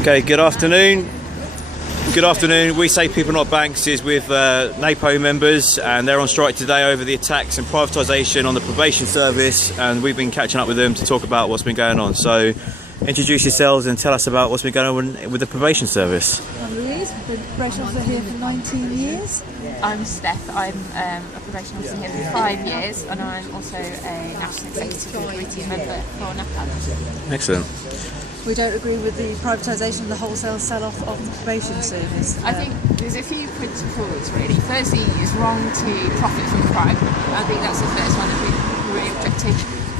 Okay, good afternoon. Good afternoon. We Say People Not Banks is with NAPO members, and they're on strike today over the attacks and privatisation on the probation service, and we've been catching up with them to talk about what's been going on. So introduce yourselves and tell us about what's been going on with the probation service. I'm Louise, I've been a probation officer here for 19 years. I'm Steph, I'm a probation officer here for 5 years, and I'm also a National Executive Committee member for NAPO. Excellent. We don't agree with the privatisation and the wholesale sell-off of the probation service. I think there's a few principles really. Firstly, it's wrong to profit from crime. I think that's the first one that we're really objective.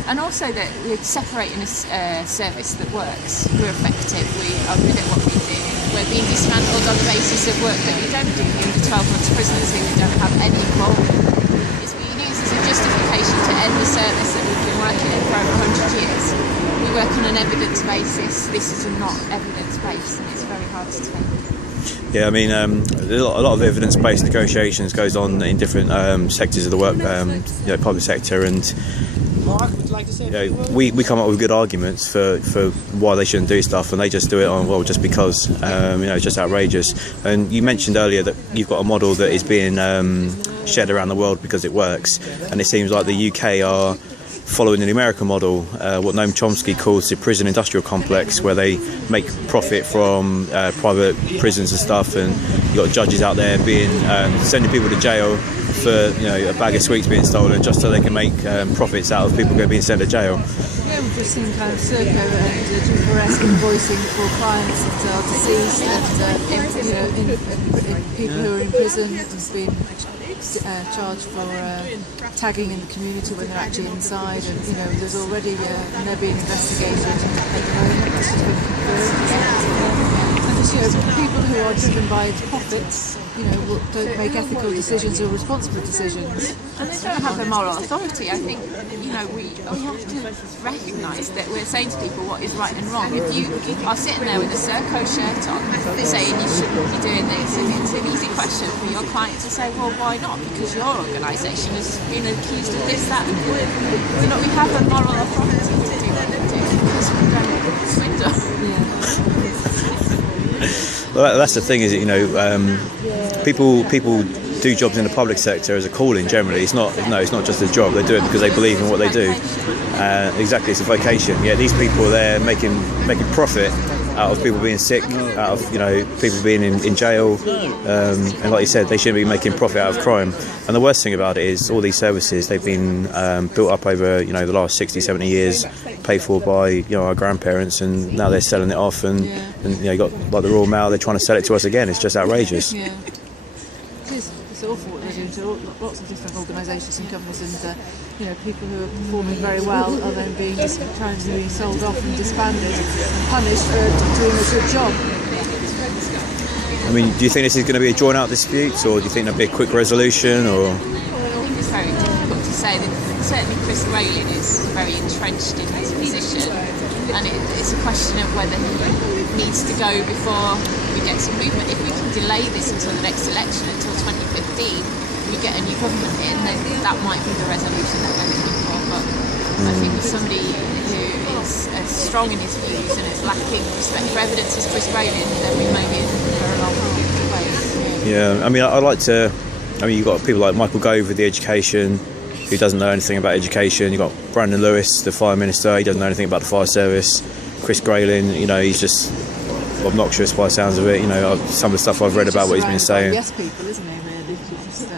And also that we're separating a service that works. We're effective, we are good at what we do. We're being dismantled on the basis of work that we don't do. Under 12 months prisoners who we don't have any involvement. It's being used as a justification to end the service that we've been working in for over 100 years. We work on an evidence basis. This is not evidence based, and it's very hard to take. Yeah, I mean, a lot of evidence-based negotiations goes on in different sectors of the work, public sector, and we come up with good arguments for why they shouldn't do stuff, and they just do it on just because. It's just outrageous. And you mentioned earlier that you've got a model that is being shared around the world because it works, and it seems like the UK are following the American model, what Noam Chomsky calls the prison industrial complex, where they make profit from private prisons and stuff, and you've got judges out there sending people to jail for a bag of sweets being stolen just so they can make profits out of people being sent to jail. Yeah, we've just seen kind of Serco and Bucharest invoicing for clients that are deceased, and people who are in prison have been charged for tagging in the community when they're actually inside, and there's already and they're being investigated at the moment. This has been confirmed. And just people who are driven by profits, don't make ethical decisions or responsible decisions. And they don't have the moral authority. I think we have to recognise that we're saying to people what is right and wrong. If you are sitting there with a Serco shirt on, they're saying you shouldn't be doing this, and it's an easy question for your client to say, well, why not? Because your organisation has been accused of this, that, and the other. We have a moral authority to do what we do because we don't swindle. Well, that's the thing, is that people do jobs in the public sector as a calling. Generally, it's not just a job. They do it because they believe in what they do. Exactly, it's a vocation. Yeah, these people, they're making profit out of people being sick, out of people being in jail, and like you said, they shouldn't be making profit out of crime. And the worst thing about it is all these services, they've been built up over the last 60-70 years, paid for by our grandparents, and now they're selling it off, and you got like the Royal Mail, they're trying to sell it to us again. It's just outrageous. Yeah. It's awful what they're doing to lots of different organisations and companies, and people who are performing very well are then trying to be sold off and disbanded and punished for doing a good job. I mean, do you think this is going to be a drawn-out dispute, or do you think there'll be a quick resolution? Or I think it's very difficult to say. Certainly Chris Grayling is very entrenched in his position, and it's a question of whether he needs to go before we get some movement. If we can delay this until the next election, until 2015, we get a new government in, then that might be the resolution that we're looking for. But I think with somebody who is as strong in his views and is lacking respect for evidence as Chris Grayling, then we may be in for a long way. Yeah, I mean, you've got people like Michael Gove with the education, who doesn't know anything about education. You've got Brandon Lewis, the fire minister, he doesn't know anything about the fire service. Chris Grayling, he's just obnoxious by the sounds of it. Some of the stuff I've read about what he's been saying. Yes, people, isn't he? Really, just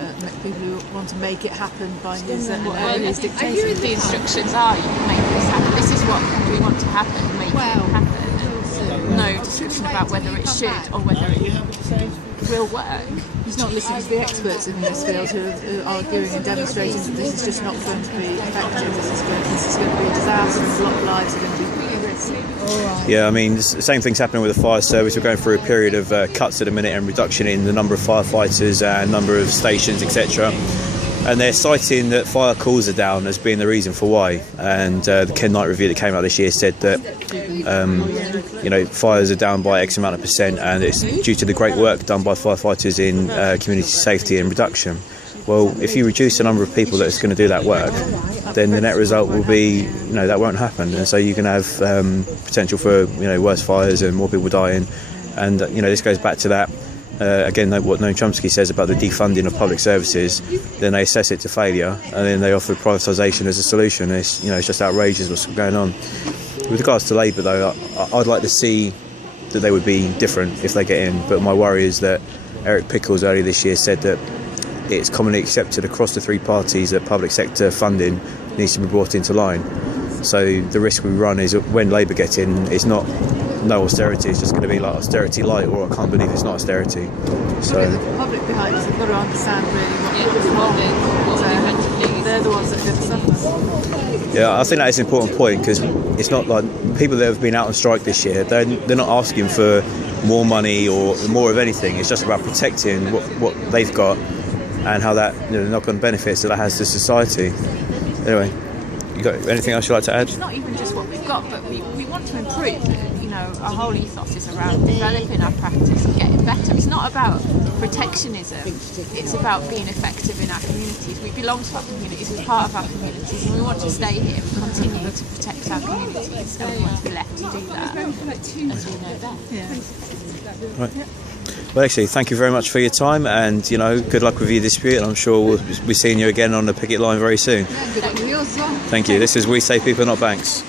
people who want to make it happen by his dictation. The instructions are: you can make this happen. This is what we want to happen. Make it happen. No discussion about whether it should or whether it will work. He's not listening to the experts in this field who are arguing and demonstrating that this is just not going to be effective. This is going to be a disaster, and a lot of lives are going to be risked. Yeah, I mean, the same thing's happening with the fire service. We're going through a period of cuts at the minute and reduction in the number of firefighters and number of stations, etc. And they're citing that fire calls are down as being the reason for why. And the Ken Knight review that came out this year said that fires are down by X amount of percent, and it's due to the great work done by firefighters in community safety and reduction. Well, if you reduce the number of people that's going to do that work, then the net result will be, that won't happen, and so you can have potential for worse fires and more people dying, and this goes back to that. Again, what Noam Chomsky says about the defunding of public services, then they assess it to failure, and then they offer privatisation as a solution. It's just outrageous what's going on. With regards to Labour, though, I'd like to see that they would be different if they get in. But my worry is that Eric Pickles earlier this year said that it's commonly accepted across the three parties that public sector funding needs to be brought into line. So the risk we run is that when Labour get in, it's not no austerity, it's just going to be like austerity light, or I can't believe it's not austerity. So the public behind us have got to understand really what's wrong. They're the ones that are going to suffer. Yeah, I think that is an important point, because it's not like people that have been out on strike this year, they're not asking for more money or more of anything. It's just about protecting what they've got and how that knock-on benefits that has to society. Anyway, you got anything else you'd like to add? It's not even just what we've got, but we want to improve. Our whole ethos is around developing our practice and getting better. It's not about protectionism, it's about being effective in our communities. We belong to our communities, we're part of our communities, and we want to stay here and continue to protect our communities, and we want to be left to do that as we know best. Right. Well, actually, thank you very much for your time, and good luck with your dispute, and I'm sure we'll be seeing you again on the picket line very soon. Yeah, good luck with yours as well. Thank you. This is We Save People, Not Banks.